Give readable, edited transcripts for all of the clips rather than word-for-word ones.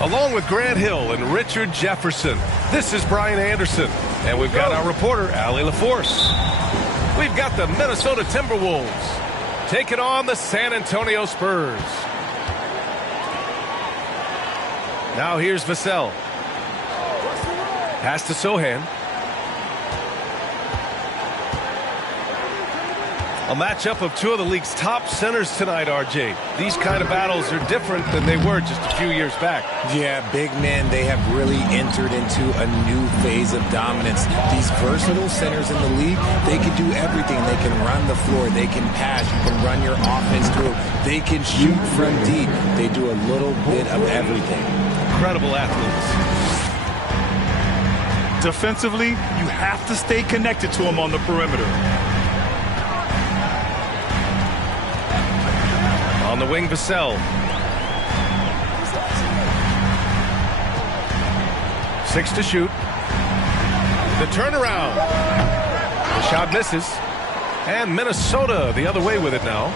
Along with Grant Hill and Richard Jefferson, this is Brian Anderson. And we've got our reporter, Allie LaForce. We've got the Minnesota Timberwolves taking on the San Antonio Spurs. Now here's Vassell. Pass to Sohan. A matchup of two of the league's top centers tonight, RJ. These kind of battles are different than they were just a few years back. Yeah, big men, they have really entered into a new phase of dominance. These versatile centers in the league, they can do everything. They can run the floor. They can pass. You can run your offense through. They can shoot from deep. They do a little bit of everything. Incredible athletes. Defensively, you have to stay connected to them on the perimeter. On the wing, Vassell. 6 to shoot. The turnaround. The shot misses. And Minnesota the other way with it now.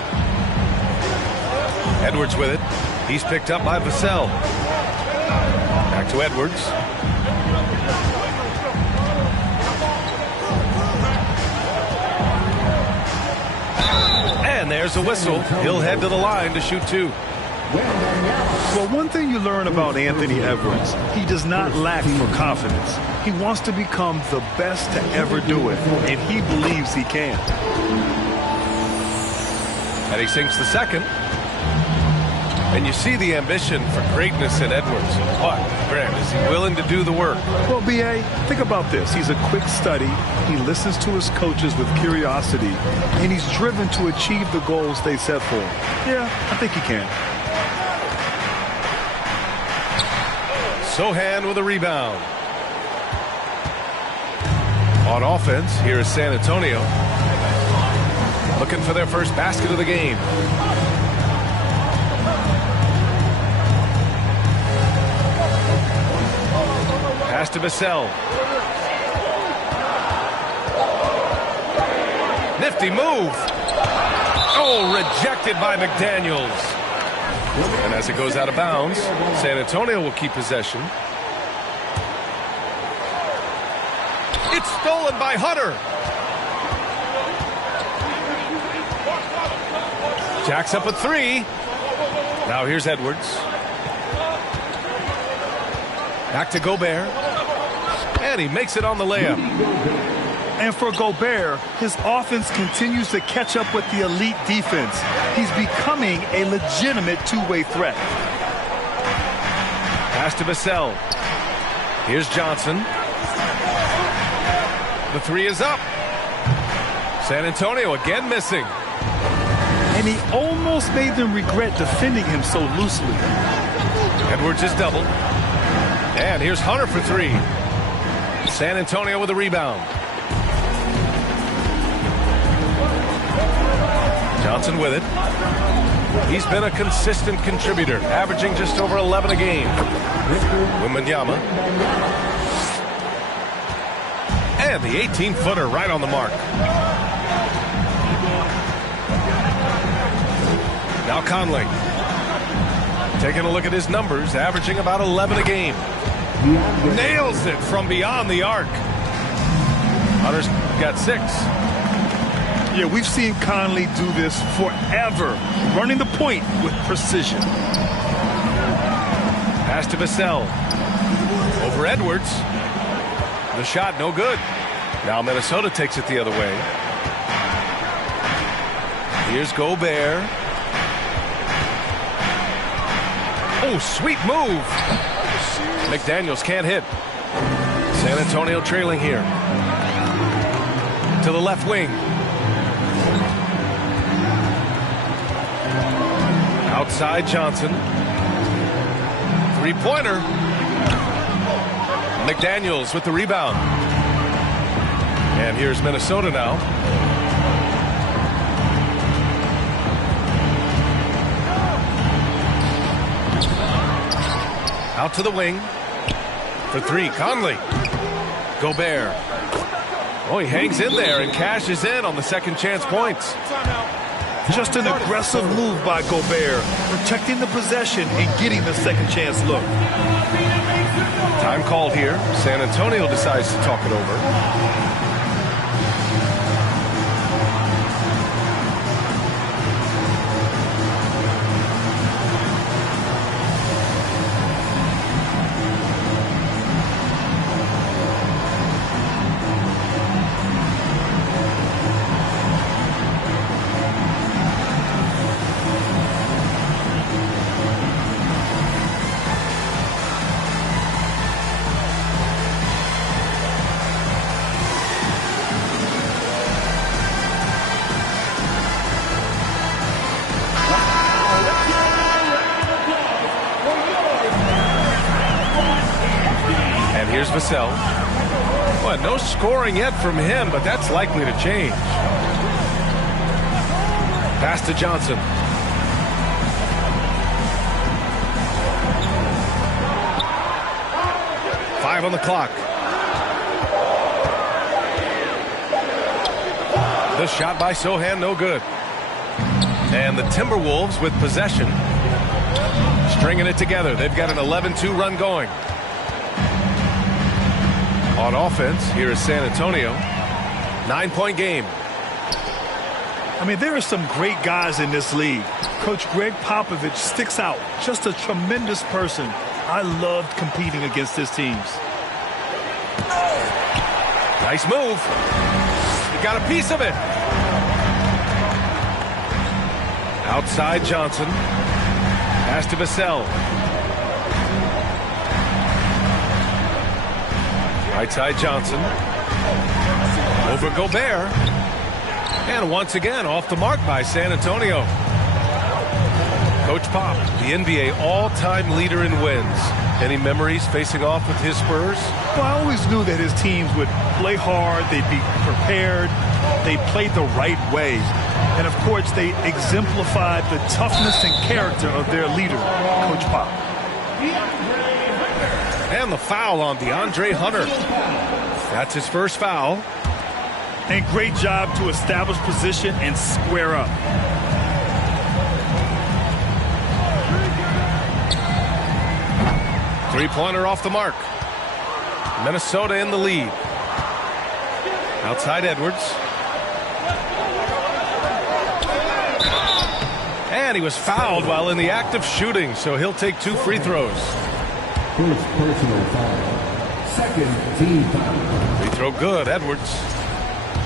Edwards with it. He's picked up by Vassell. Back to Edwards. And there's a whistle. He'll head to the line to shoot 2. Well, one thing you learn about Anthony Edwards, he does not lack for confidence. He wants to become the best to ever do it, and he believes he can. And he sinks the second. And you see the ambition for greatness in Edwards. But, Grant, is he willing to do the work? Well, B.A., think about this. He's a quick study. He listens to his coaches with curiosity, and he's driven to achieve the goals they set for him. Yeah, I think he can. Sohan with a rebound. On offense, here is San Antonio. Looking for their first basket of the game. Pass to Vassell. Nifty move. Oh, rejected by McDaniels. And as it goes out of bounds, San Antonio will keep possession. It's stolen by Hunter. Jacks up a 3. Now here's Edwards. Back to Gobert. And he makes it on the layup. And for Gobert, his offense continues to catch up with the elite defense. He's becoming a legitimate two-way threat. Pass to Vassell. Here's Johnson. The 3 is up. San Antonio again missing. And he almost made them regret defending him so loosely. Edwards is doubled. And here's Hunter for 3. San Antonio with a rebound. Johnson with it. He's been a consistent contributor, averaging just over 11 a game. Wembanyama. And the 18-footer right on the mark. Now Conley. Taking a look at his numbers, averaging about 11 a game. Nails it from beyond the arc. Hunter's got 6. Yeah, we've seen Conley do this forever, running the point with precision. Pass to Vassell. Over Edwards. The shot, no good. Now Minnesota takes it the other way. Here's Gobert. Oh, sweet move. McDaniels can't hit. San Antonio trailing here. To the left wing. Outside Johnson. Three-pointer. McDaniels with the rebound. And here's Minnesota now. Out to the wing. For 3, Conley. Gobert. Oh, he hangs in there and cashes in on the second chance points. Just an aggressive move by Gobert, protecting the possession and getting the second chance look. Time called here. San Antonio decides to talk it over. Here's Vassell. Well, no scoring yet from him, but that's likely to change. Pass to Johnson. Five on the clock. The shot by Sohan, no good. And the Timberwolves with possession. Stringing it together. They've got an 11-2 run going. On offense, here is San Antonio. 9-point game. I mean, there are some great guys in this league. Coach Greg Popovich sticks out. Just a tremendous person. I loved competing against his teams. Nice move. He got a piece of it. Outside Johnson. Pass to Vassell. Right side Johnson. Over Gobert. And once again off the mark by San Antonio. Coach Pop, the NBA all-time leader in wins. Any memories facing off with his Spurs? Well, I always knew that his teams would play hard, they'd be prepared, they played the right way. And of course, they exemplified the toughness and character of their leader, Coach Pop. And the foul on DeAndre Hunter. That's his first foul. And great job to establish position and square up. Three-pointer off the mark. Minnesota in the lead. Outside Edwards. And he was fouled while in the act of shooting, so he'll take 2 free throws. First personal foul. Second team foul. Free throw good, Edwards.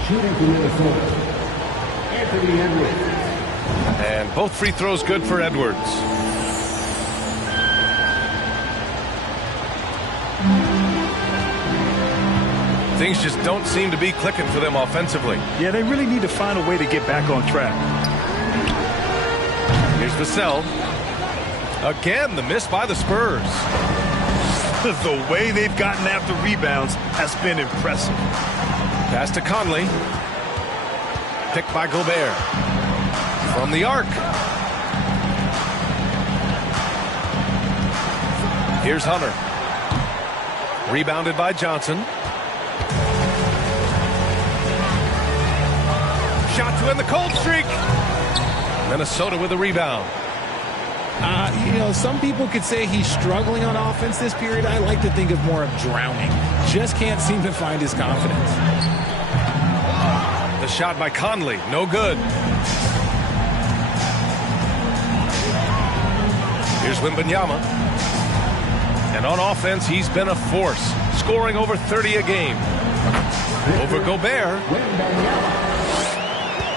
Shooting for Minnesota, Anthony Edwards. And both free throws good for Edwards. Things just don't seem to be clicking for them offensively. Yeah, they really need to find a way to get back on track. Here's Vassell. Again, the miss by the Spurs. The way they've gotten after rebounds has been impressive. Pass to Conley. Picked by Gobert. From the arc. Here's Hunter. Rebounded by Johnson. shot to end the cold streak. Minnesota with a rebound. Some people could say he's struggling on offense this period. I like to think of more of drowning. Just can't seem to find his confidence. The shot by Conley, no good. Here's Wembanyama. And on offense, he's been a force, scoring over 30 a game. Over Gobert.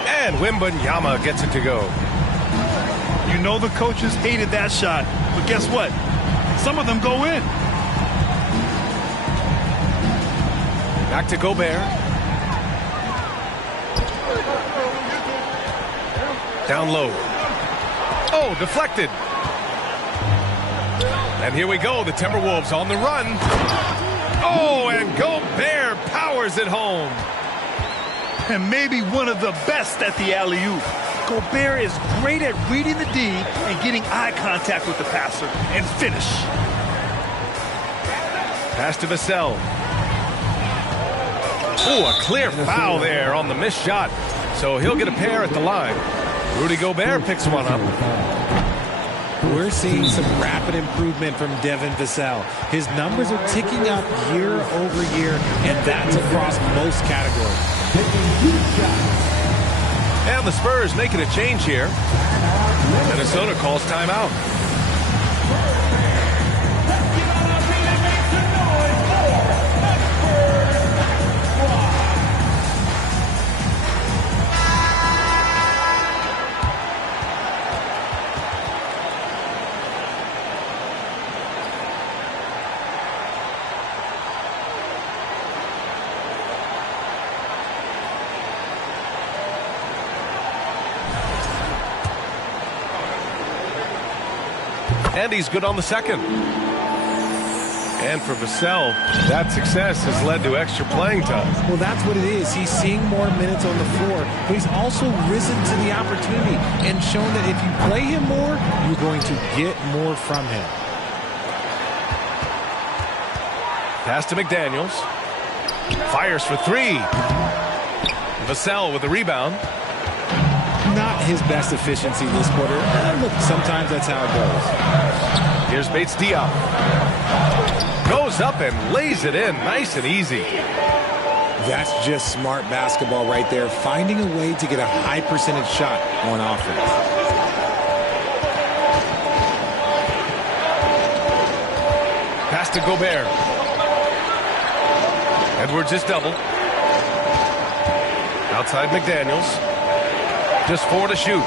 And Wembanyama gets it to go. You know the coaches hated that shot, but guess what? Some of them go in. Back to Gobert. Down low. Oh, deflected. And here we go, the Timberwolves on the run. Oh, and Gobert powers it home. And maybe one of the best at the alley-oop. Gobert is great at reading the D and getting eye contact with the passer and finish. Pass to Vassell. Oh, a clear foul there on the missed shot. So he'll get a pair at the line. Rudy Gobert picks one up. We're seeing some rapid improvement from Devin Vassell. His numbers are ticking up year over year, and that's across most categories. And the Spurs making a change here. Minnesota calls timeout. And he's good on the second. And for Vassell, that success has led to extra playing time. Well, that's what it is. He's seeing more minutes on the floor, but he's also risen to the opportunity and shown that if you play him more, you're going to get more from him. Pass to McDaniels. Fires for three. Vassell with the rebound. Not his best efficiency this quarter. Look, sometimes that's how it goes. Here's Bates Diop. Goes up and lays it in nice and easy. That's just smart basketball right there, finding a way to get a high percentage shot on offense. Pass to Gobert. Edwards is doubled. Outside McDaniels. Just 4 to shoot.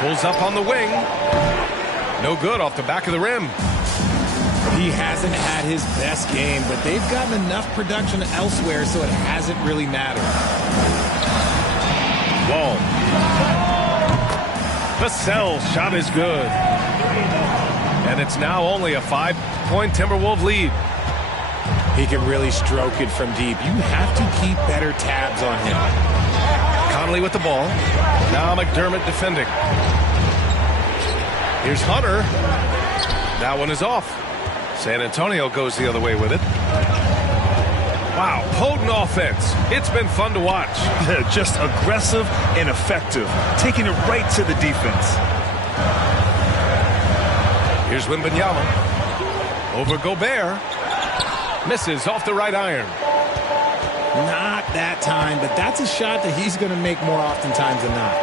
Pulls up on the wing. No good off the back of the rim. He hasn't had his best game, but they've gotten enough production elsewhere, so it hasn't really mattered. Wall. Vassell's shot is good. And it's now only a 5-point Timberwolves lead. He can really stroke it from deep. You have to keep better tabs on him. Conley with the ball. Now McDermott defending. Here's Hunter. That one is off. San Antonio goes the other way with it. Wow, potent offense. It's been fun to watch. Just aggressive and effective, taking it right to the defense. Here's Wembanyama. Over Gobert. Misses off the right iron. Not that time, but that's a shot that he's going to make more oftentimes than not.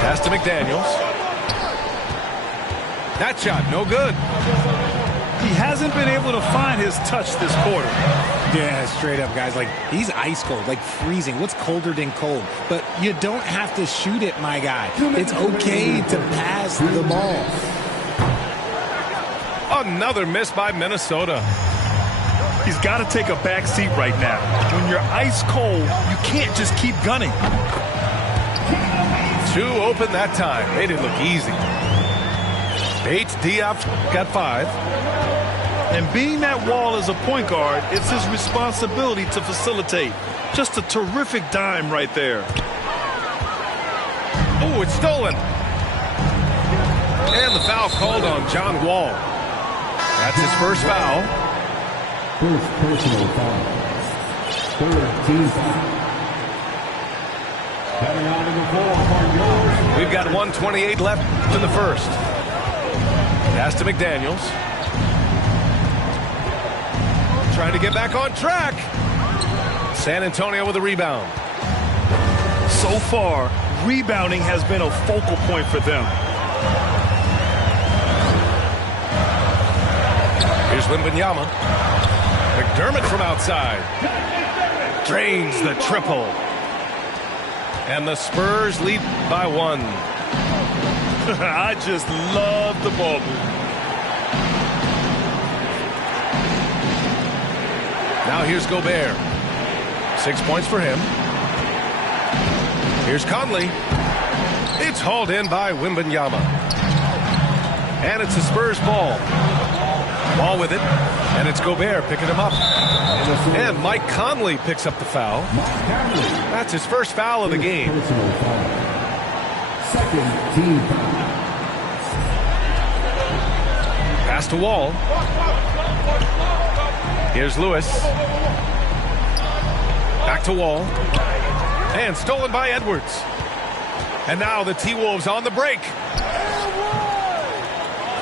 Pass to McDaniels. That shot, no good. He hasn't been able to find his touch this quarter. Yeah, straight up, guys. Like, he's ice cold, like freezing. What's colder than cold? But you don't have to shoot it, my guy. It's okay to pass the ball. Another miss by Minnesota. He's got to take a back seat right now. When you're ice cold, you can't just keep gunning. Two open that time. Made it look easy. Bates Diop got 5. And being that Wall as a point guard, it's his responsibility to facilitate. Just a terrific dime right there. Oh, it's stolen. And the foul called on John Wall. That's his first foul. First personal foul. Third team foul. Heading on to the floor for yours. We've got 1:28 left in the first. Pass to McDaniels. Trying to get back on track. San Antonio with a rebound. So far, rebounding has been a focal point for them. Here's Wembanyama. McDermott from outside. Drains the triple. And the Spurs lead by 1. I just love the ball movement. Now here's Gobert. 6 points for him. Here's Conley. It's hauled in by Wembanyama. And it's the Spurs ball. Ball with it. And it's Gobert picking him up. And Mike Conley picks up the foul. That's his first foul of the game. Second team foul. Pass to Wall. Here's Lewis. Back to Wall. And stolen by Edwards. And now the T-Wolves on the break.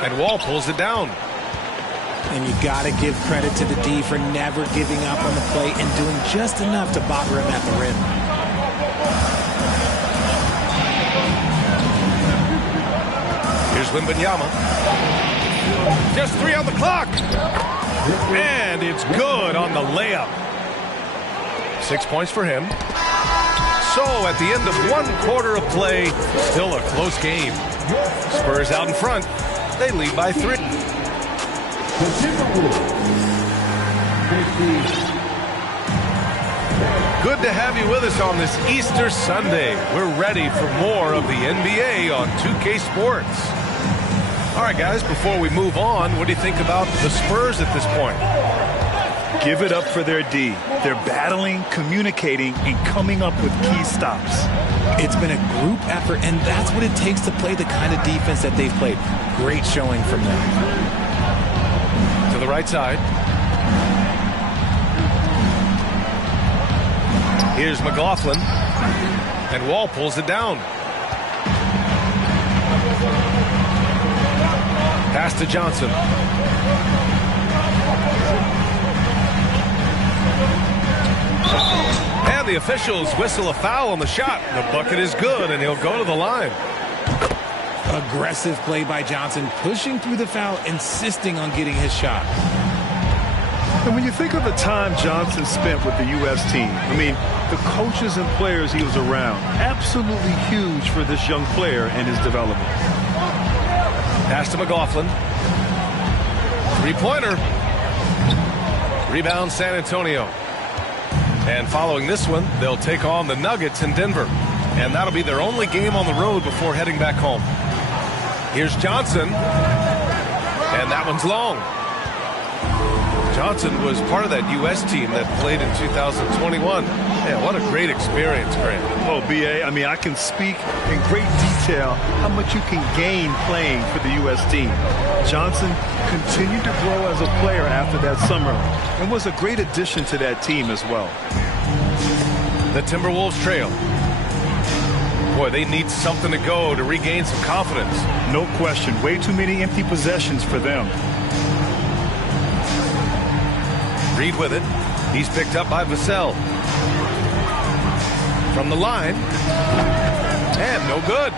And Wall pulls it down. And you got to give credit to the D for never giving up on the play and doing just enough to bother him at the rim. Here's Wembanyama. Just 3 on the clock. And it's good on the layup. 6 points for him. So at the end of 1 quarter of play, still a close game. Spurs out in front. They lead by 3. The Timberwolves. Good to have you with us on this Easter Sunday. We're ready for more of the NBA on 2K Sports. All right, guys, before we move on, what do you think about the Spurs at this point? Give it up for their D. They're battling, communicating, and coming up with key stops. It's been a group effort, and that's what it takes to play the kind of defense that they've played. Great showing from them. To the right side. Here's McLaughlin. And Wall pulls it down. Pass to Johnson. And the officials whistle a foul on the shot. The bucket is good, and he'll go to the line. Aggressive play by Johnson, pushing through the foul, insisting on getting his shot. And when you think of the time Johnson spent with the U.S. team, I mean, the coaches and players he was around, absolutely huge for this young player and his development. Pass to McLaughlin. 3-pointer. Rebound San Antonio. And following this one, they'll take on the Nuggets in Denver. And that'll be their only game on the road before heading back home. Here's Johnson. And that one's long. Johnson was part of that U.S. team that played in 2021. Yeah, what a great experience, Grant. Oh, B.A., I mean, I can speak in great detail how much you can gain playing for the U.S. team. Johnson continued to grow as a player after that summer and was a great addition to that team as well. The Timberwolves trail. Boy, they need something to go to regain some confidence. No question. Way too many empty possessions for them. Reed with it. He's picked up by Vassell. From the line. And no good.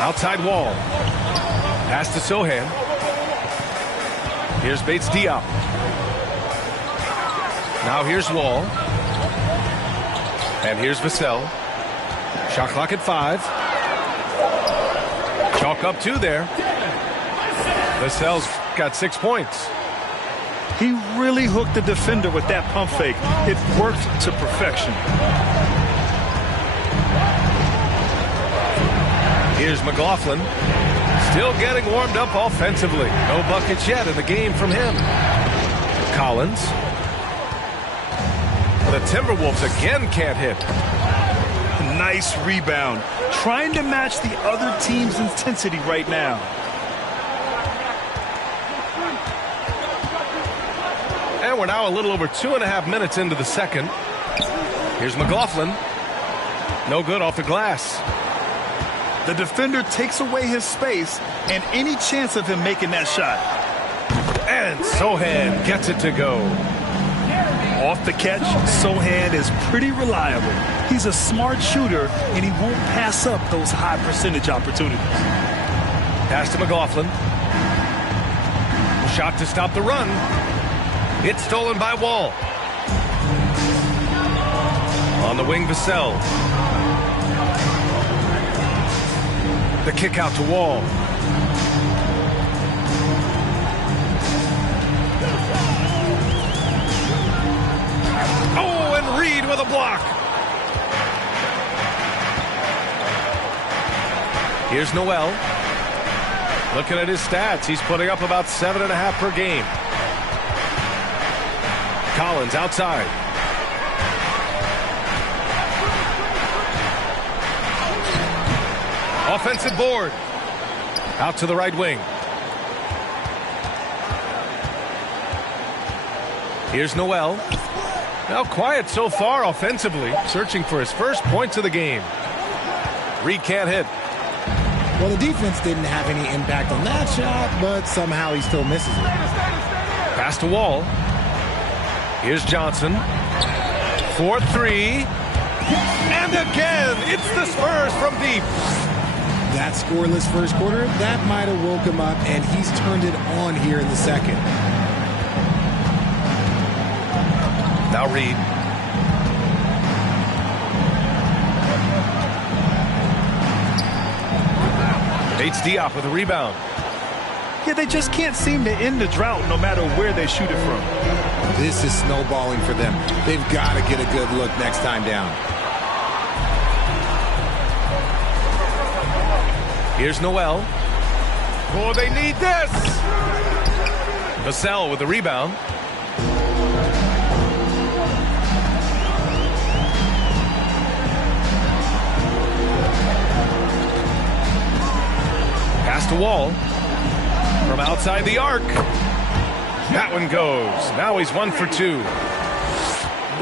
Outside Wall. Pass to Sohan. Here's Bates Diop. Now here's Wall. And here's Vassell. Shot clock at 5. Chalk up 2 there. Vassell's got 6 points. He really hooked the defender with that pump fake. It worked to perfection. Here's McLaughlin. Still getting warmed up offensively. No buckets yet in the game from him. Collins. The Timberwolves again can't hit. Nice rebound. Trying to match the other team's intensity right now. And We're now a little over 2.5 minutes into the second. Here's McLaughlin. No good off the glass. The defender takes away his space and any chance of him making that shot. And Sohan gets it to go. Off the catch, Sohan is pretty reliable. He's a smart shooter, and he won't pass up those high percentage opportunities. Pass to McLaughlin. Shot to stop the run. It's stolen by Wall. On the wing, Vassell. The kick out to Wall. Oh, and Reed with a block. Here's Noel. Looking at his stats, he's putting up about 7.5 per game. Collins outside. Offensive board. Out to the right wing. Here's Noel. Now quiet so far offensively, searching for his first points of the game. Reed can't hit. Well, the defense didn't have any impact on that shot, but somehow he still misses it. Pass to Wall. Here's Johnson. 4-3. And again, it's the Spurs from deep. That scoreless first quarter, that might have woke him up, and he's turned it on here in the second. Now Reed. Bates Diop with a rebound. Yeah, they just can't seem to end the drought no matter where they shoot it from. This is snowballing for them. They've got to get a good look next time down. Here's Noel. Oh, they need this. Vassell with the rebound. Pass to Wall. From outside the arc. That one goes. Now he's 1 for 2.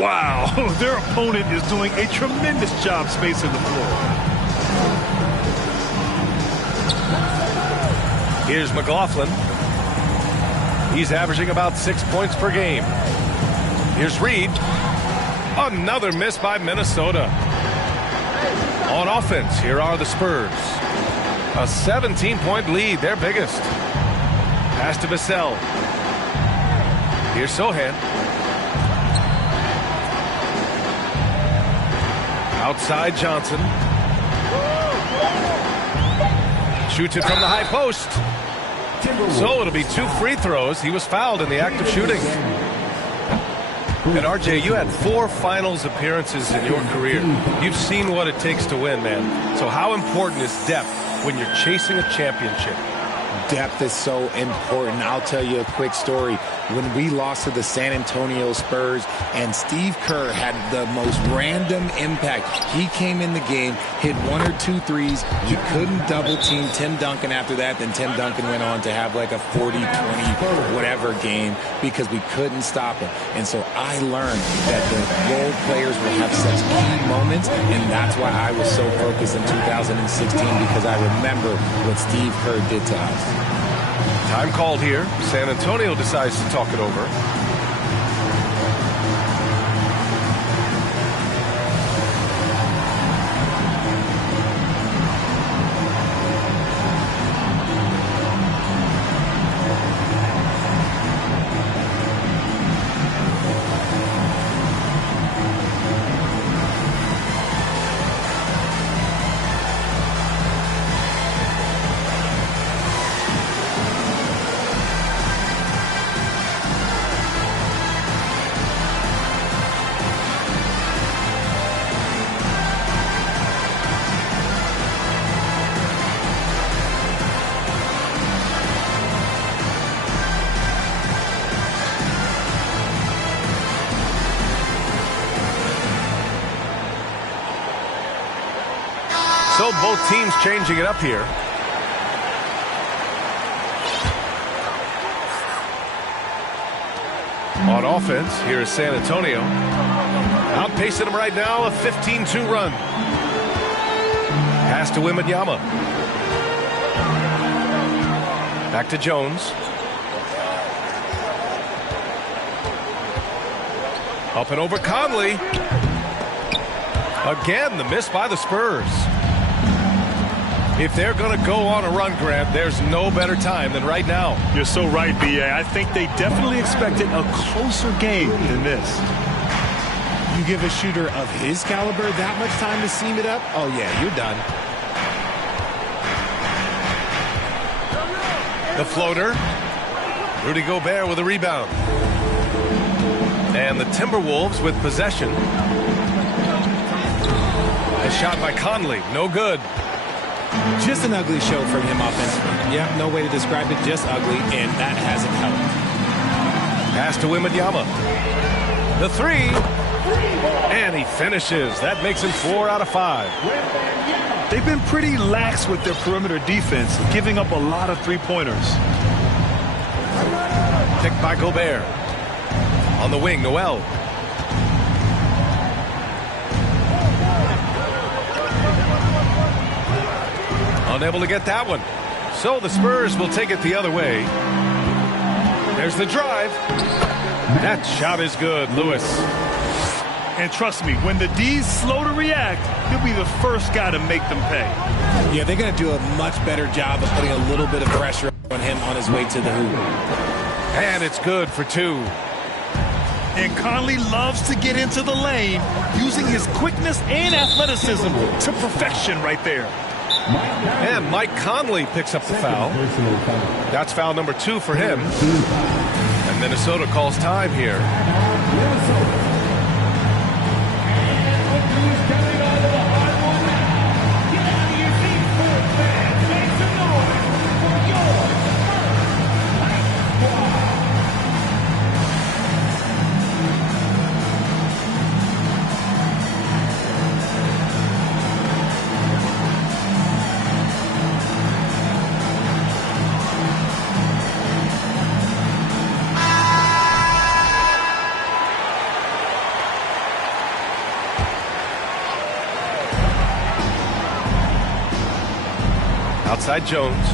Wow, their opponent is doing a tremendous job spacing the floor. Here's McLaughlin. He's averaging about 6 points per game. Here's Reed. Another miss by Minnesota. On offense, here are the Spurs. A 17-point lead, their biggest. Pass to Vassell. Here's Sohan. Outside Johnson. Shoots it from the high post. So it'll be 2 free throws. He was fouled in the act of shooting. And RJ, you had 4 finals appearances in your career. You've seen what it takes to win, man. So how important is depth when you're chasing a championship? Depth is so important. I'll tell you a quick story. When we lost to the San Antonio Spurs and Steve Kerr had the most random impact. He came in the game, hit 1 or 2 threes. You couldn't double team Tim Duncan after that. Then Tim Duncan went on to have like a 40, 20, whatever game because we couldn't stop him. And so I learned that the role players will have such key moments. And that's why I was so focused in 2016 because I remember what Steve Kerr did to us. Time called here. San Antonio decides to talk it over. So both teams changing it up here. On offense, here is San Antonio. Outpacing them right now, a 15-2 run. Pass to Wembanyama. Back to Jones. Up and over Conley. Again, the miss by the Spurs. If they're going to go on a run, Grant, there's no better time than right now. You're so right, B.A. I think they definitely expected a closer game than this. You give a shooter of his caliber that much time to seam it up? Oh, yeah, you're done. The floater. Rudy Gobert with a rebound. And the Timberwolves with possession. A shot by Conley. No good. Just an ugly show from him offensively. Yeah, no way to describe it. Just ugly, and that hasn't helped. Pass to Wembanyama. The three. And he finishes. That makes him 4 out of 5. They've been pretty lax with their perimeter defense, giving up a lot of three-pointers. Picked by Gobert. On the wing, Noel. Unable to get that one. So the Spurs will take it the other way. There's the drive. That shot is good, Lewis. And trust me, when the D's slow to react, he'll be the first guy to make them pay. Yeah, they're going to do a much better job of putting a little bit of pressure on him on his way to the hoop. And it's good for 2. And Conley loves to get into the lane, using his quickness and athleticism to perfection right there. And Mike Conley picks up the foul. That's foul number 2 for him. And Minnesota calls time here. Outside Jones.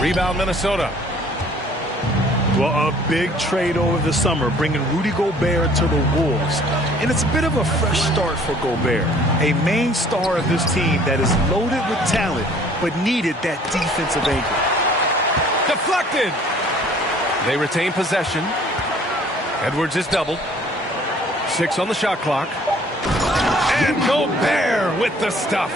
Rebound Minnesota. Well, a big trade over the summer, bringing Rudy Gobert to the Wolves. And it's a bit of a fresh start for Gobert, a main star of this team that is loaded with talent, but needed that defensive anchor. Deflected. They retain possession. Edwards is doubled. 6 on the shot clock. And Gobert with the stuff.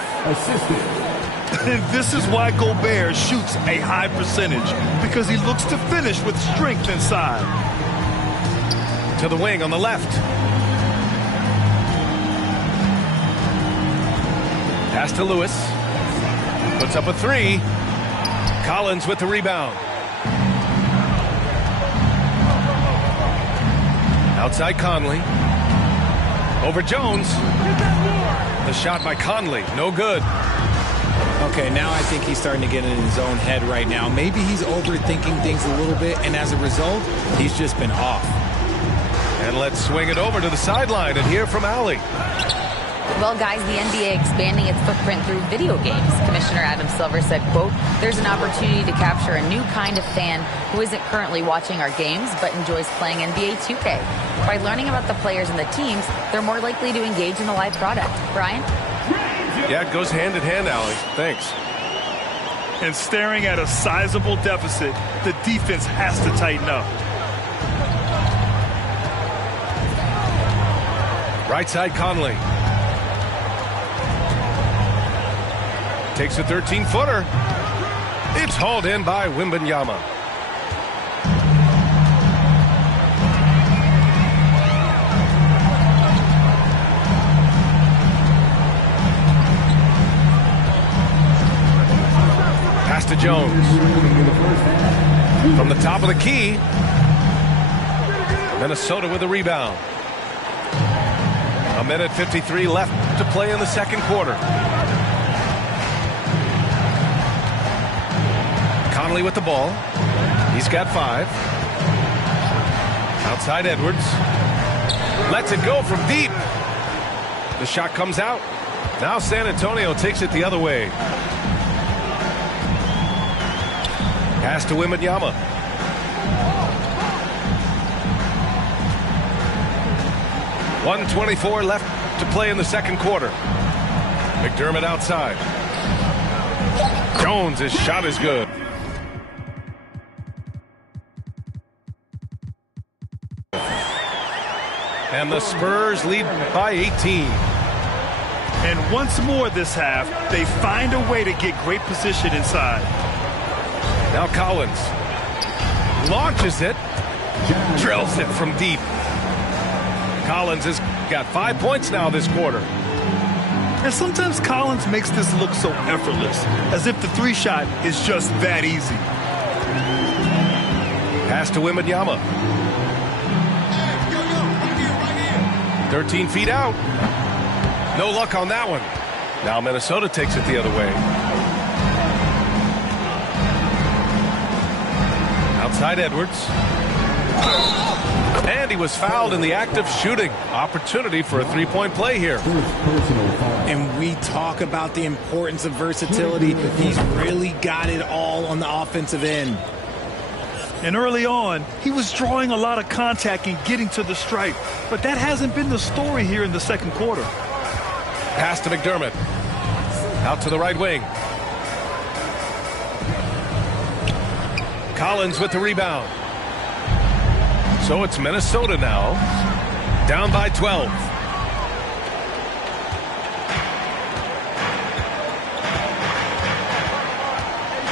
And this is why Gobert shoots a high percentage, because he looks to finish with strength inside. To the wing on the left. Pass to Lewis. Puts up a 3. Collins with the rebound. Outside Conley. Over Jones. The shot by Conley. No good. Okay, now I think he's starting to get in his own head right now. Maybe he's overthinking things a little bit, and as a result, he's just been off. And let's swing it over to the sideline and hear from Allie. Well, guys, the NBA expanding its footprint through video games. Commissioner Adam Silver said, quote, "There's an opportunity to capture a new kind of fan who isn't currently watching our games but enjoys playing NBA 2K. By learning about the players and the teams, they're more likely to engage in the live product." Brian? Yeah, it goes hand in hand, Allie. Thanks. And staring at a sizable deficit, the defense has to tighten up. Right side Conley. Takes a 13-footer. It's hauled in by Wembanyama. Pass to Jones. From the top of the key. Minnesota with a rebound. 1:53 left to play in the second quarter. Conley with the ball. He's got 5. Outside Edwards. Lets it go from deep. The shot comes out. Now San Antonio takes it the other way. Pass to Wembanyama. .124 left to play in the second quarter. McDermott outside. Jones, his shot is good. And the Spurs lead by 18. And once more this half, they find a way to get great position inside. Now Collins launches it, drills it from deep. Collins has got 5 points now this quarter. And sometimes Collins makes this look so effortless, as if the 3-shot is just that easy. Pass to Wembanyama. 13 feet out. No luck on that one. Now Minnesota takes it the other way. Outside Edwards. And he was fouled in the act of shooting. Opportunity for a 3-point play here. And we talk about the importance of versatility. He's really got it all on the offensive end. And early on, he was drawing a lot of contact and getting to the stripe. But that hasn't been the story here in the second quarter. Pass to McDermott. Out to the right wing. Collins with the rebound. So it's Minnesota now, down by 12.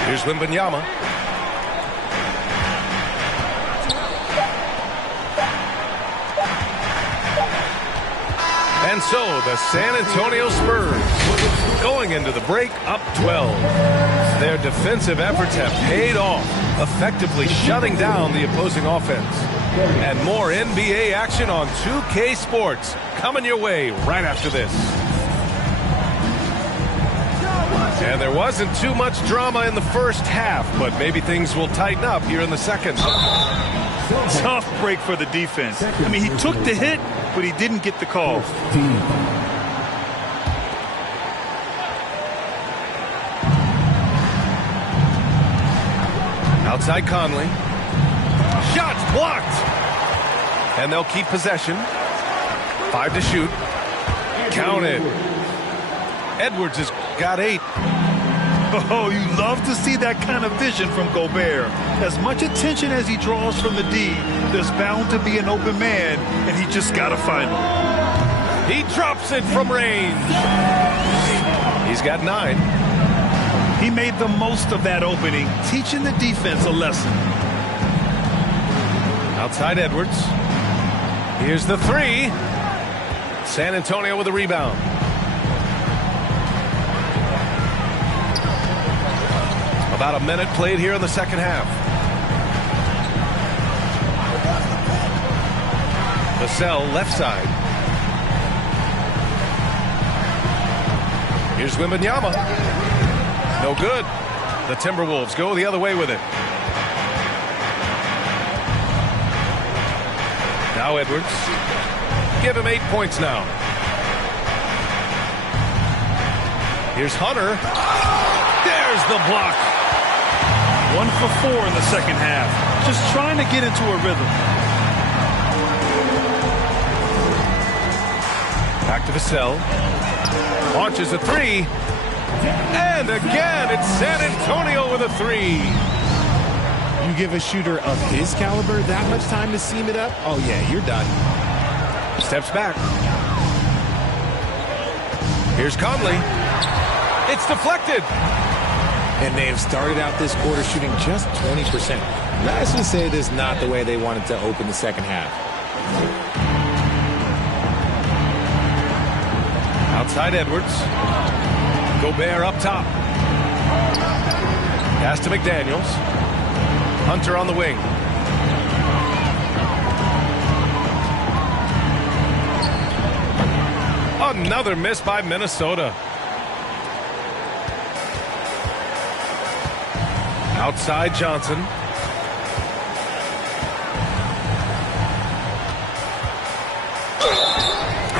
Here's Wembanyama. And so the San Antonio Spurs going into the break up 12. Their defensive efforts have paid off, effectively shutting down the opposing offense. And more NBA action on 2K Sports coming your way right after this. And there wasn't too much drama in the first half, but maybe things will tighten up here in the second. Tough break for the defense. I mean, he took the hit, but he didn't get the call. Outside Conley. Shots blocked. And they'll keep possession. 5 to shoot. Counted. Edwards has got 8. Oh, you love to see that kind of vision from Gobert. As much attention as he draws from the D, there's bound to be an open man, and he just got to find him. He drops it from range. He's got 9. He made the most of that opening, teaching the defense a lesson. Outside Edwards. Here's the 3. San Antonio with a rebound. About a minute played here in the second half. Vassell left side. Here's Wembanyama. No good. The Timberwolves go the other way with it. Now Edwards. Give him 8 points now. Here's Hunter. There's the block. 1 for 4 in the second half. Just trying to get into a rhythm. Back to Vassell. Launches a 3. And again, it's San Antonio with a 3. You give a shooter of his caliber that much time to seam it up? Oh, yeah, you're done. Steps back. Here's Conley. It's deflected. And they have started out this quarter shooting just 20%. Let's just say it is not the way they wanted to open the second half. Outside Edwards. Gobert up top. Pass to McDaniels. Hunter on the wing. Another miss by Minnesota. Outside Johnson.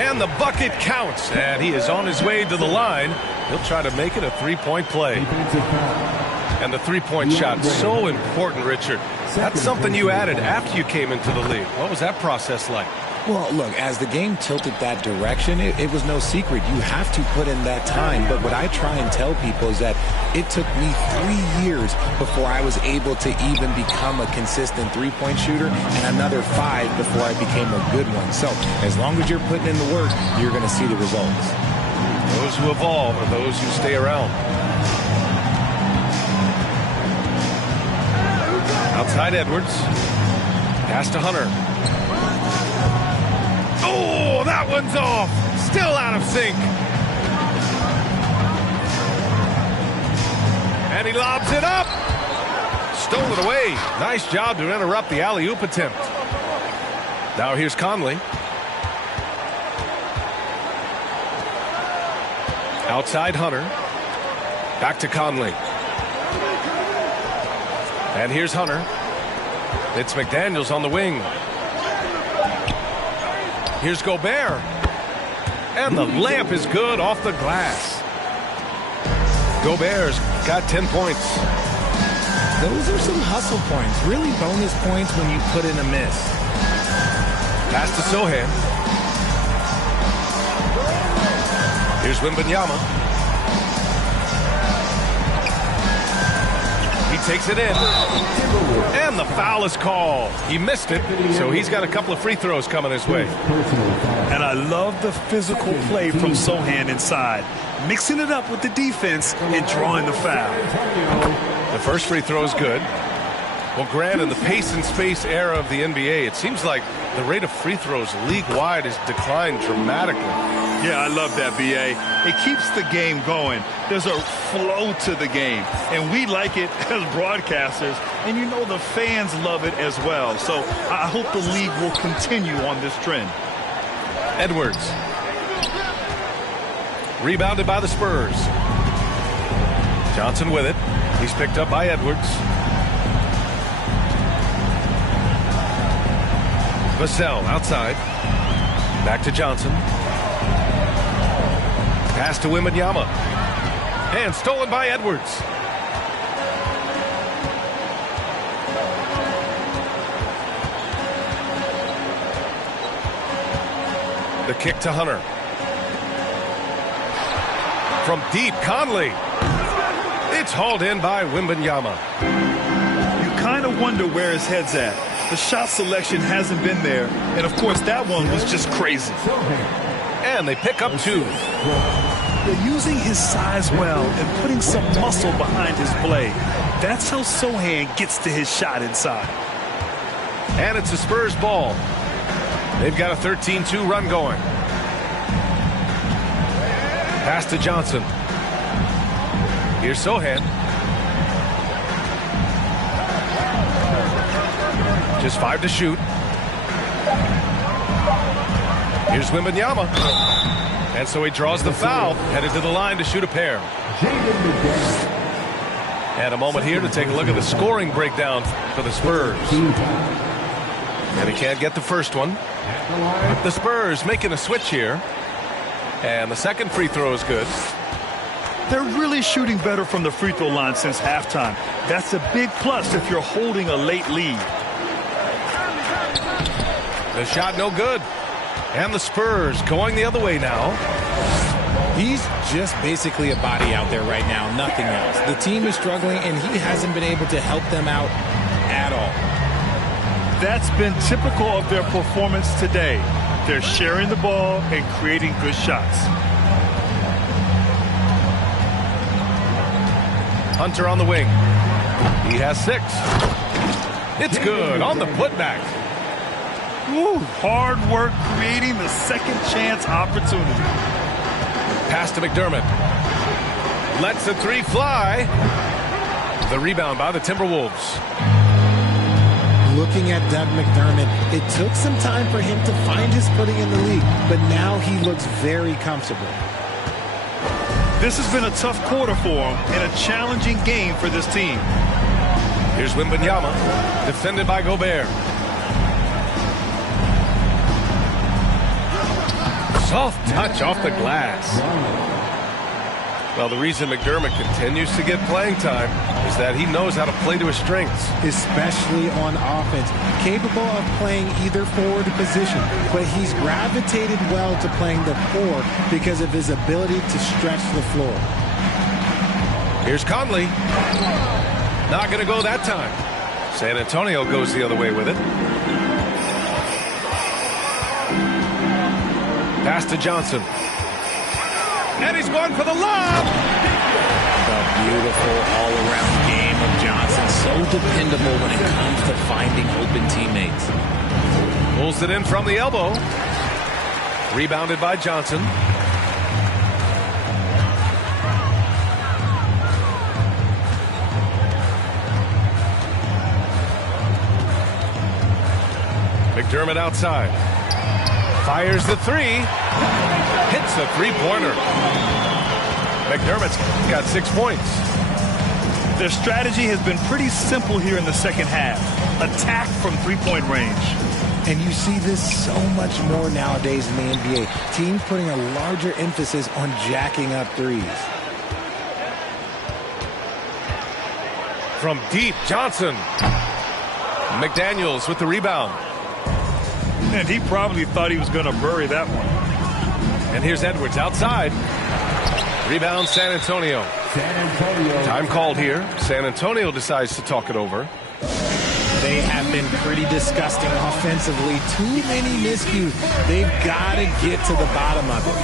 And the bucket counts, and he is on his way to the line. He'll try to make it a three-point play. And the three-point shot, so important, Richard. That's something you added after you came into the league. What was that process like? Well, look, as the game tilted that direction, it was no secret. You have to put in that time. But what I try and tell people is that it took me 3 years before I was able to even become a consistent three-point shooter, and another 5 before I became a good one. So as long as you're putting in the work, you're going to see the results. Those who evolve are those who stay around. Outside Edwards. Pass to Hunter. Oh, that one's off. Still out of sync. And he lobs it up. Stolen away. Nice job to interrupt the alley-oop attempt. Now here's Conley. Outside Hunter. Back to Conley. And here's Hunter. It's McDaniels on the wing. Here's Gobert. And the layup is good off the glass. Gobert's got 10 points. Those are some hustle points. Really bonus points when you put in a miss. Pass to Sohan. Here's Wembanyama. He takes it in. And the foul is called. He missed it, so he's got a couple of free throws coming his way. And I love the physical play from Sohan inside, mixing it up with the defense and drawing the foul. The first free throw is good. Well, Grant, in the pace and space era of the NBA, it seems like the rate of free throws league-wide has declined dramatically. Yeah, I love that, B.A. It keeps the game going. There's a flow to the game, and we like it as broadcasters, and you know the fans love it as well. So I hope the league will continue on this trend. Edwards. Rebounded by the Spurs. Johnson with it. He's picked up by Edwards. Vassell outside. Back to Johnson. Pass to Wembanyama. And stolen by Edwards. The kick to Hunter. From deep, Conley. It's hauled in by Wembanyama. You kind of wonder where his head's at. The shot selection hasn't been there, and of course that one was just crazy. And they pick up 2. They're using his size well and putting some muscle behind his play. That's how Sohan gets to his shot inside. And it's the Spurs ball. They've got a 13-2 run going. Pass to Johnson. Here's Sohan. Just 5 to shoot. Here's Wembanyama. And so he draws the foul, headed to the line to shoot a pair. And a moment here to take a look at the scoring breakdown for the Spurs. And he can't get the first one. The Spurs making a switch here. And the second free throw is good. They're really shooting better from the free throw line since halftime. That's a big plus if you're holding a late lead. The shot no good. And the Spurs going the other way now. He's just basically a body out there right now, nothing else. The team is struggling, and he hasn't been able to help them out at all. That's been typical of their performance today. They're sharing the ball and creating good shots. Hunter on the wing. He has 6. It's good on the putback. Ooh, hard work creating the second chance opportunity. Pass to McDermott. Lets the 3 fly. The rebound by the Timberwolves. Looking at Doug McDermott, it took some time for him to find his footing in the league, but now he looks very comfortable. This has been a tough quarter for him and a challenging game for this team. Here's Wembanyama, defended by Gobert. Soft touch off the glass. Well, the reason McDermott continues to get playing time is that he knows how to play to his strengths. Especially on offense. Capable of playing either forward position, but he's gravitated well to playing the 4 because of his ability to stretch the floor. Here's Conley. Not going to go that time. San Antonio goes the other way with it. Pass to Johnson. And he's going for the lob. A beautiful all-around game of Johnson. So dependable when it comes to finding open teammates. Pulls it in from the elbow. Rebounded by Johnson. McDermott outside. Fires the 3. Hits a three-pointer. McDermott's got 6 points. Their strategy has been pretty simple here in the second half. Attack from three-point range. And you see this so much more nowadays in the NBA. Teams putting a larger emphasis on jacking up threes. From deep, Johnson. McDaniels with the rebound. And he probably thought he was going to bury that one. And here's Edwards outside. Rebound San Antonio. Time called here. San Antonio decides to talk it over. They have been pretty disgusting offensively. Too many miscues. They've got to get to the bottom of it.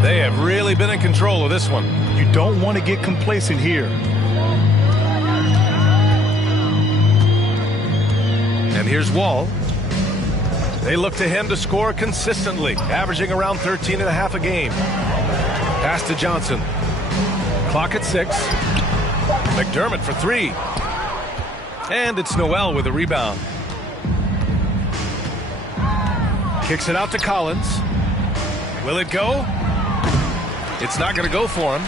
They have really been in control of this one. You don't want to get complacent here. And here's Wall. They look to him to score consistently, averaging around 13.5 a game. Pass to Johnson. Clock at 6. McDermott for 3. And it's Noel with a rebound. Kicks it out to Collins. Will it go? It's not going to go for him.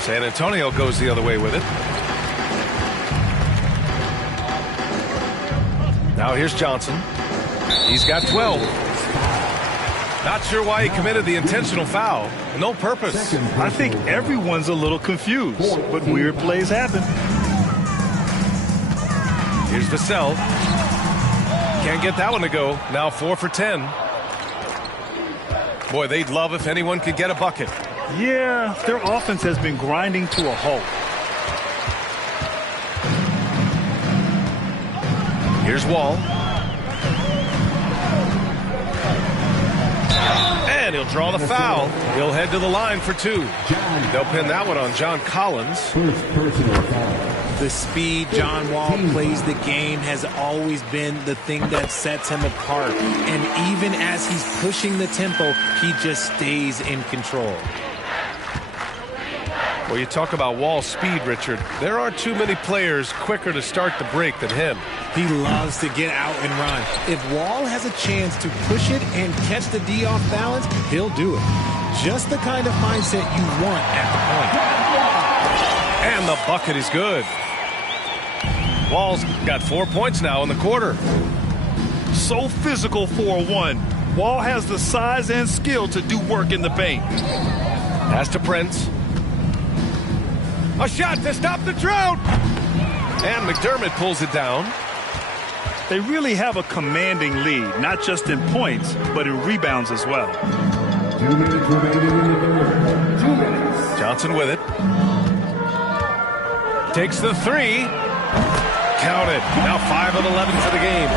San Antonio goes the other way with it. Now here's Johnson. He's got 12. Not sure why he committed the intentional foul. No purpose. I think everyone's a little confused, but weird plays happen. Here's Vassell. Can't get that one to go. Now 4 for 10. Boy, they'd love if anyone could get a bucket. Yeah, their offense has been grinding to a halt. Here's Wall. And he'll draw the foul. He'll head to the line for 2. They'll pin that one on John Collins. The speed John Wall plays the game has always been the thing that sets him apart. And even as he's pushing the tempo, he just stays in control. Well, you talk about Wall's speed, Richard. There aren't too many players quicker to start the break than him. He loves to get out and run. If Wall has a chance to push it and catch the D off balance, he'll do it. Just the kind of mindset you want at the point. And the bucket is good. Wall's got 4 points now in the quarter. So physical for a 1. Wall has the size and skill to do work in the paint. Pass to Prince. A shot to stop the drought. And McDermott pulls it down. They really have a commanding lead, not just in points, but in rebounds as well. 2 minutes remaining in the third. 2 minutes. Johnson with it. Takes the 3. Counted. Now 5 of 11 for the game.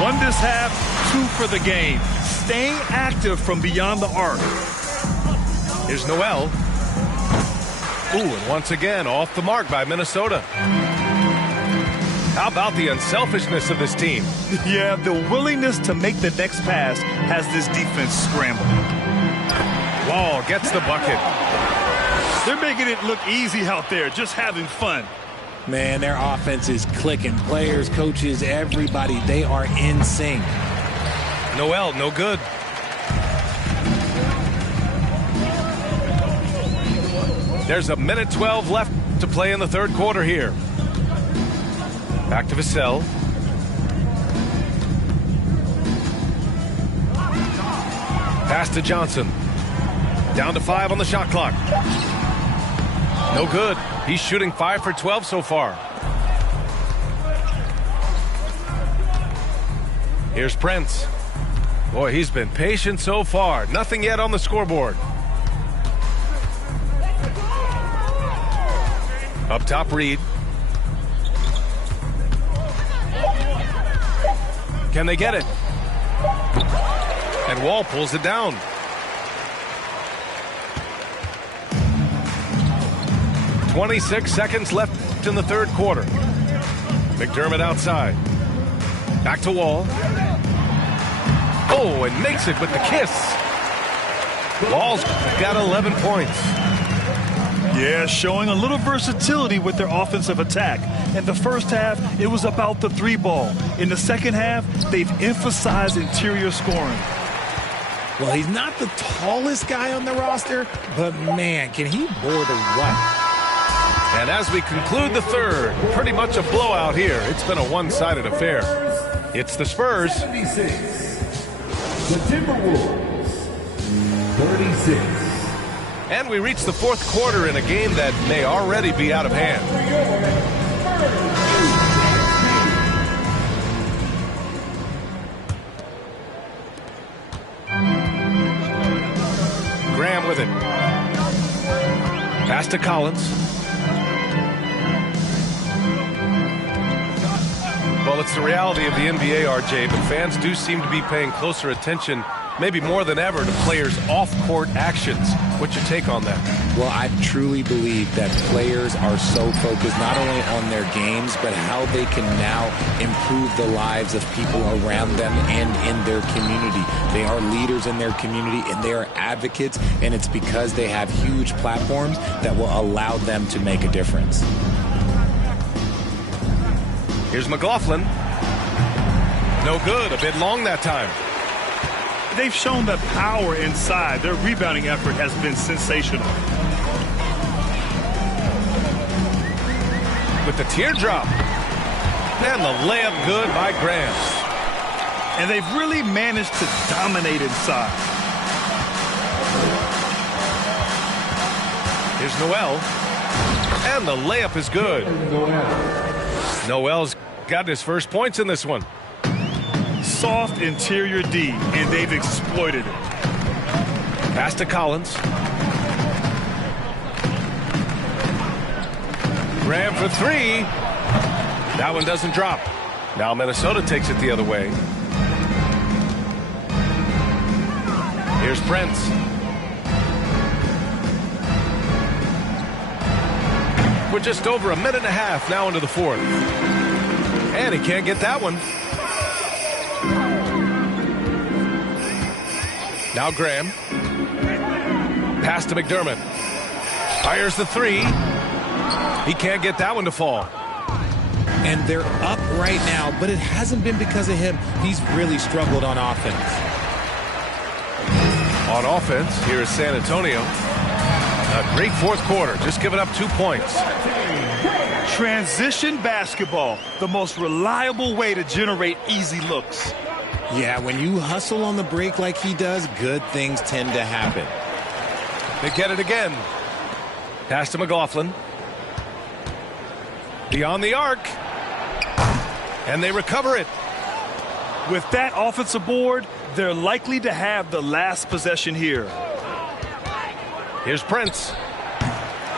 1 this half, 2 for the game. Staying active from beyond the arc. Here's Noel. Ooh, and once again, off the mark by Minnesota. How about the unselfishness of this team? Yeah, the willingness to make the next pass has this defense scrambled. Wall gets the bucket. They're making it look easy out there, just having fun. Man, their offense is clicking. Players, coaches, everybody, they are in sync. Noel, no good. There's a minute 12 left to play in the third quarter here. Back to Vassell. Pass to Johnson. Down to 5 on the shot clock. No good. He's shooting 5 for 12 so far. Here's Prince. Boy, he's been patient so far. Nothing yet on the scoreboard. Up top, Reed. Can they get it? And Wall pulls it down. "26 seconds left in the third quarter. McDermott outside. Back to Wall. Oh, and makes it with the kiss. Wall's got 11 points. Yeah, showing a little versatility with their offensive attack. In the first half, it was about the three ball. In the second half, they've emphasized interior scoring. Well, he's not the tallest guy on the roster, but man, can he board a what? And as we conclude the third, pretty much a blowout here. It's been a one-sided affair. It's the Spurs. 76. The Timberwolves. 36. And we reach the fourth quarter in a game that may already be out of hand. Graham with it. Pass to Collins. Well, it's the reality of the NBA, RJ, but fans do seem to be paying closer attention, maybe more than ever, to players' off-court actions. What's your take on that? Well, I truly believe that players are so focused not only on their games, but how they can now improve the lives of people around them and in their community. They are leaders in their community, and they are advocates, and it's because they have huge platforms that will allow them to make a difference. Here's McLaughlin. No good. A bit long that time. They've shown the power inside. Their rebounding effort has been sensational. With the teardrop. And the layup good by Graham. And they've really managed to dominate inside. Here's Noel. And the layup is good. Noel's got his first points in this one. Soft interior D, and they've exploited it. Pass to Collins. Graham for three. That one doesn't drop. Now Minnesota takes it the other way. Here's Prince. We're just over a minute and a half now into the fourth. And he can't get that one. Now Graham. Pass to McDermott. Fires the three. He can't get that one to fall. And they're up right now, but it hasn't been because of him. He's really struggled on offense. On offense, here is San Antonio. A great fourth quarter, just giving up 2 points. Transition basketball, the most reliable way to generate easy looks. Yeah, when you hustle on the break like he does, good things tend to happen. They get it again. Pass to McLaughlin. Beyond the arc. And they recover it. With that offensive board, they're likely to have the last possession here. Here's Prince.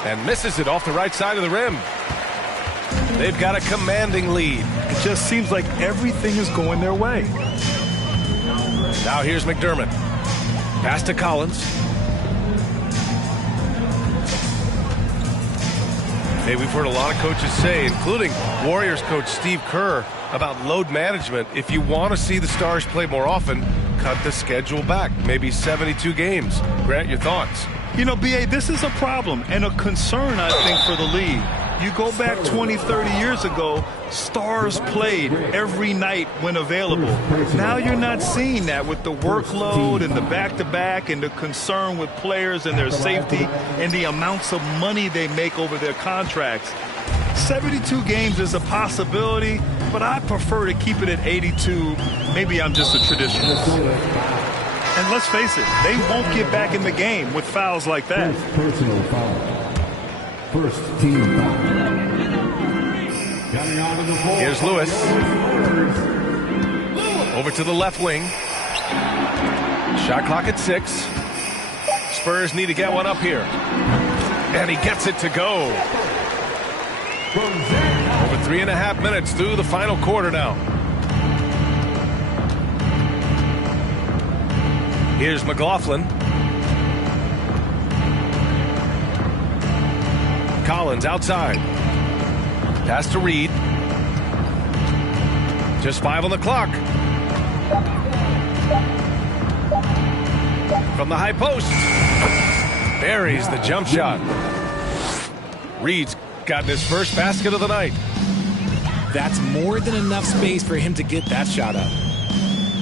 And misses it off the right side of the rim. They've got a commanding lead. It just seems like everything is going their way. Now here's McDermott. Pass to Collins. Hey, we've heard a lot of coaches say, including Warriors coach Steve Kerr, about load management. If you want to see the Stars play more often, cut the schedule back, maybe 72 games. Grant, your thoughts? You know, B.A., this is a problem and a concern, I think, for the league. You go back 20, 30 years ago, stars played every night when available. Now you're not seeing that with the workload and the back-to-back and the concern with players and their safety and the amounts of money they make over their contracts. 72 games is a possibility, but I prefer to keep it at 82. Maybe I'm just a traditionalist. And let's face it, they won't get back in the game with fouls like that. Personal foul. First team foul. Here's Lewis. Over to the left wing. Shot clock at 6. Spurs need to get one up here. And he gets it to go. Over 3.5 minutes through the final quarter now. Here's McLaughlin. Collins outside. Pass to Reed. Just 5 on the clock. From the high post. Buries the jump shot. Reed's gotten his first basket of the night. That's more than enough space for him to get that shot up.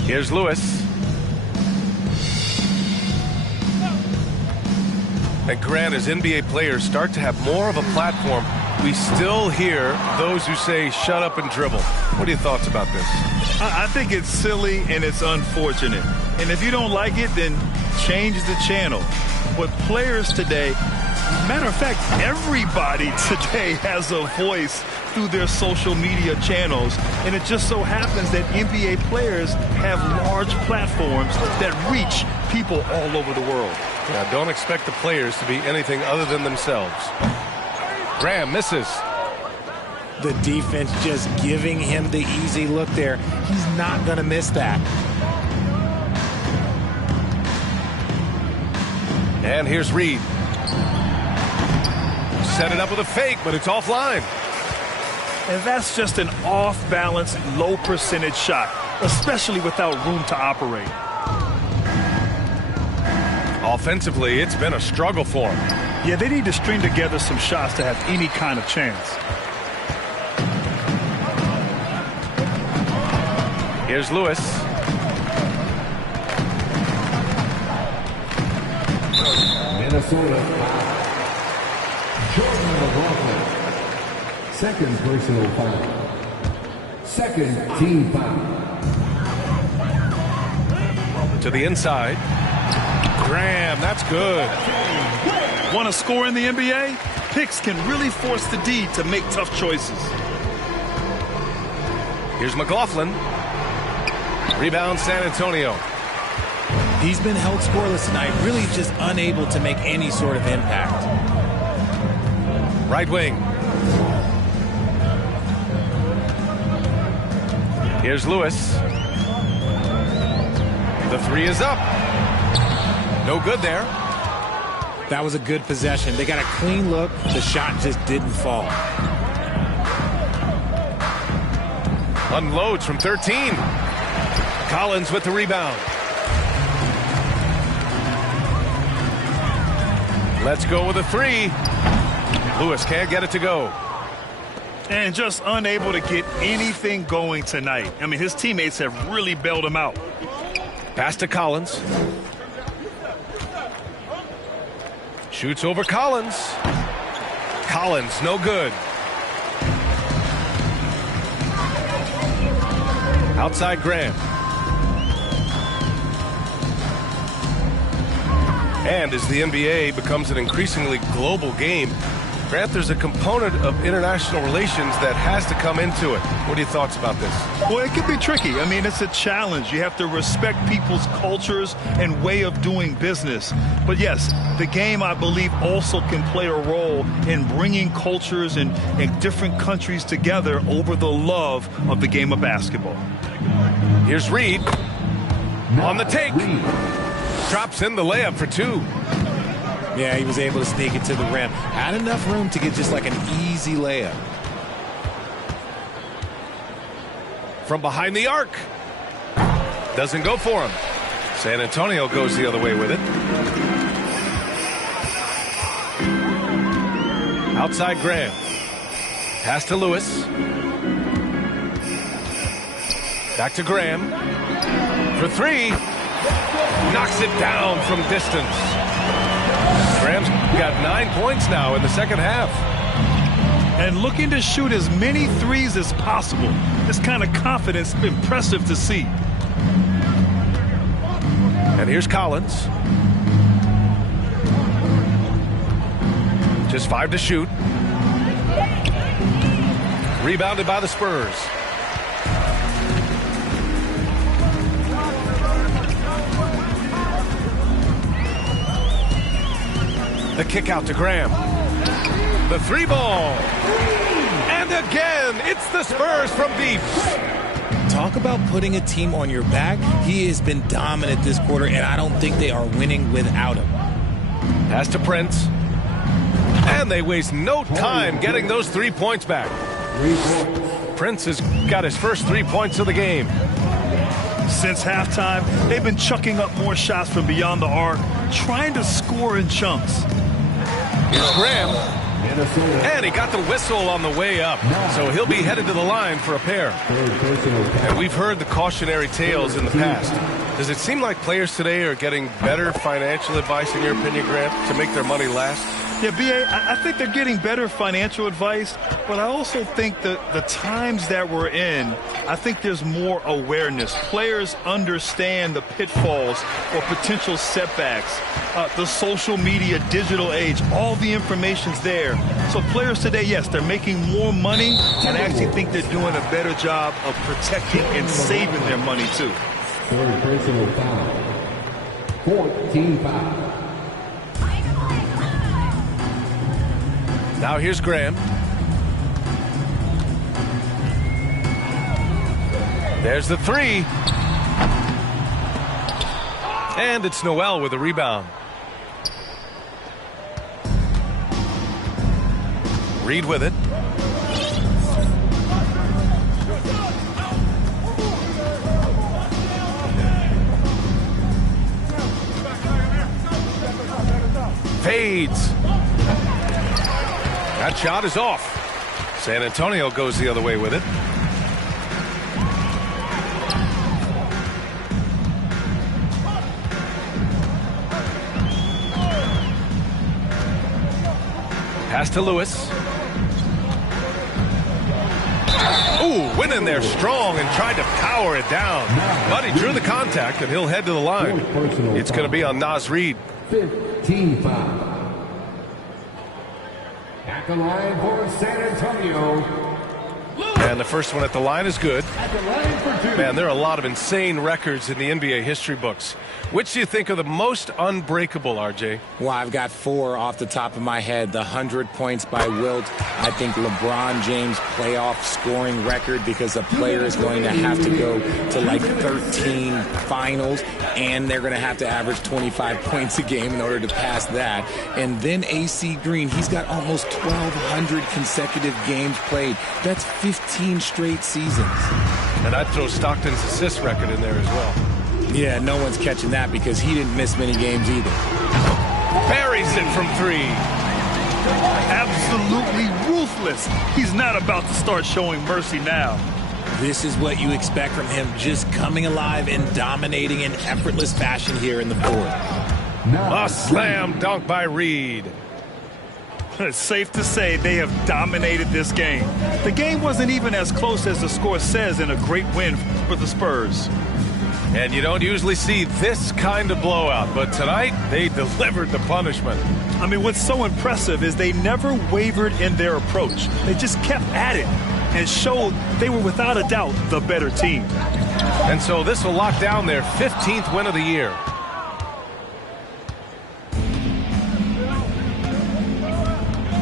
Here's Lewis. And Grant, as NBA players start to have more of a platform, we still hear those who say, shut up and dribble. What are your thoughts about this? I think it's silly and it's unfortunate. And if you don't like it, then change the channel. But players today, matter of fact, everybody today has a voice through their social media channels. And it just so happens that NBA players have large platforms that reach people all over the world. Now, don't expect the players to be anything other than themselves. Graham misses. The defense just giving him the easy look there. He's not going to miss that. And here's Reed. Set it up with a fake, but it's offline. And that's just an off-balance, low-percentage shot, especially without room to operate. Offensively, it's been a struggle for him. Yeah, they need to string together some shots to have any kind of chance. Here's Lewis. Minnesota. Jordan McLaughlin. Second personal foul. Second team foul. To the inside. Graham, that's good. Want to score in the NBA? Picks can really force the D to make tough choices. Here's McLaughlin. Rebound San Antonio. He's been held scoreless tonight, really just unable to make any sort of impact. Right wing. Here's Lewis. The 3 is up. No good there. That was a good possession. They got a clean look. The shot just didn't fall. Unloads from 13. Collins with the rebound. Let's go with a 3. Lewis can't get it to go. And just unable to get anything going tonight. I mean, his teammates have really bailed him out. Pass to Collins. Shoots over Collins. Collins, no good. Outside Graham. And as the NBA becomes an increasingly global game, Grant, there's a component of international relations that has to come into it. What are your thoughts about this? Well, it can be tricky. I mean, it's a challenge. You have to respect people's cultures and way of doing business. But yes, the game, I believe, also can play a role in bringing cultures and different countries together over the love of the game of basketball. Here's Reed on the take. Drops in the layup for 2. Yeah, he was able to sneak it to the rim. Had enough room to get just like an easy layup. From behind the arc. Doesn't go for him. San Antonio goes the other way with it. Outside Graham. Pass to Lewis. Back to Graham. For three. Knocks it down from distance. Graham's got 9 points now in the second half. And looking to shoot as many threes as possible. This kind of confidence, impressive to see. And here's Collins. Just 5 to shoot. Rebounded by the Spurs. The kick out to Graham. The three ball. And again, it's the Spurs from deep. Talk about putting a team on your back. He has been dominant this quarter, and I don't think they are winning without him. Pass to Prince. And they waste no time getting those 3 points back. Prince has got his first 3 points of the game. Since halftime, they've been chucking up more shots from beyond the arc, trying to score in chunks. Here's Graham. And he got the whistle on the way up, so he'll be headed to the line for a pair. And we've heard the cautionary tales in the past. Does it seem like players today are getting better financial advice, in your opinion, Graham, to make their money last? Yeah, B.A., I think they're getting better financial advice, but I also think that the times that we're in, I think there's more awareness. Players understand the pitfalls or potential setbacks, the social media, digital age, all the information's there. So players today, yes, they're making more money, and I actually think they're doing a better job of protecting and saving their money, too. Third personal foul. 14 foul. Now here's Graham. There's the three. And it's Noel with a rebound. Reed with it. Fades. That shot is off. San Antonio goes the other way with it. Pass to Lewis. Ooh, went in there strong and tried to power it down. But he drew the contact, and he'll head to the line. It's going to be on Naz Reid. 15 foul. At the line for San Antonio. And the first one at the line is good. Man, there are a lot of insane records in the NBA history books. Which do you think are the most unbreakable, RJ? Well, I've got 4 off the top of my head. The 100 points by Wilt. I think LeBron James playoff scoring record, because a player is going to have to go to like 13 finals, and they're going to have to average 25 points a game in order to pass that. And then AC Green, he's got almost 1,200 consecutive games played. That's 15 straight seasons. And I'd throw Stockton's assist record in there as well. Yeah, no one's catching that because he didn't miss many games either. Buries it from 3. Absolutely ruthless. He's not about to start showing mercy now. This is what you expect from him, just coming alive and dominating in effortless fashion here in the fourth. A slam dunk by Reed. It's safe to say they have dominated this game. The game wasn't even as close as the score says in a great win for the Spurs. And you don't usually see this kind of blowout, but tonight they delivered the punishment. I mean, what's so impressive is they never wavered in their approach. They just kept at it and showed they were without a doubt the better team. And so this will lock down their 15th win of the year.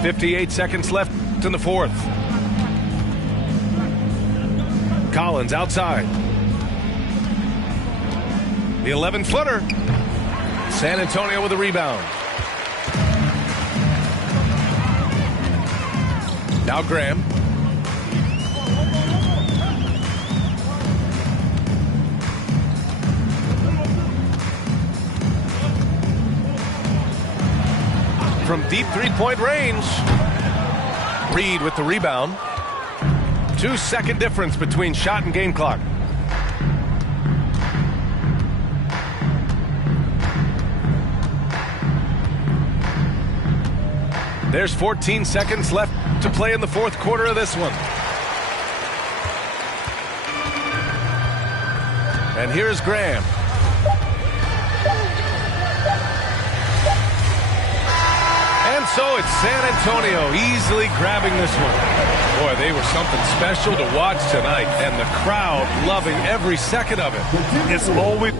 .58 seconds left in the fourth. Collins outside. The 11-footer. San Antonio with a rebound. Now Graham. from deep three-point range. Reed with the rebound. 2-second difference between shot and game clock. There's 14 seconds left to play in the fourth quarter of this one. And here's Graham. And so it's San Antonio easily grabbing this one. Boy, they were something special to watch tonight, and the crowd loving every second of it. It's always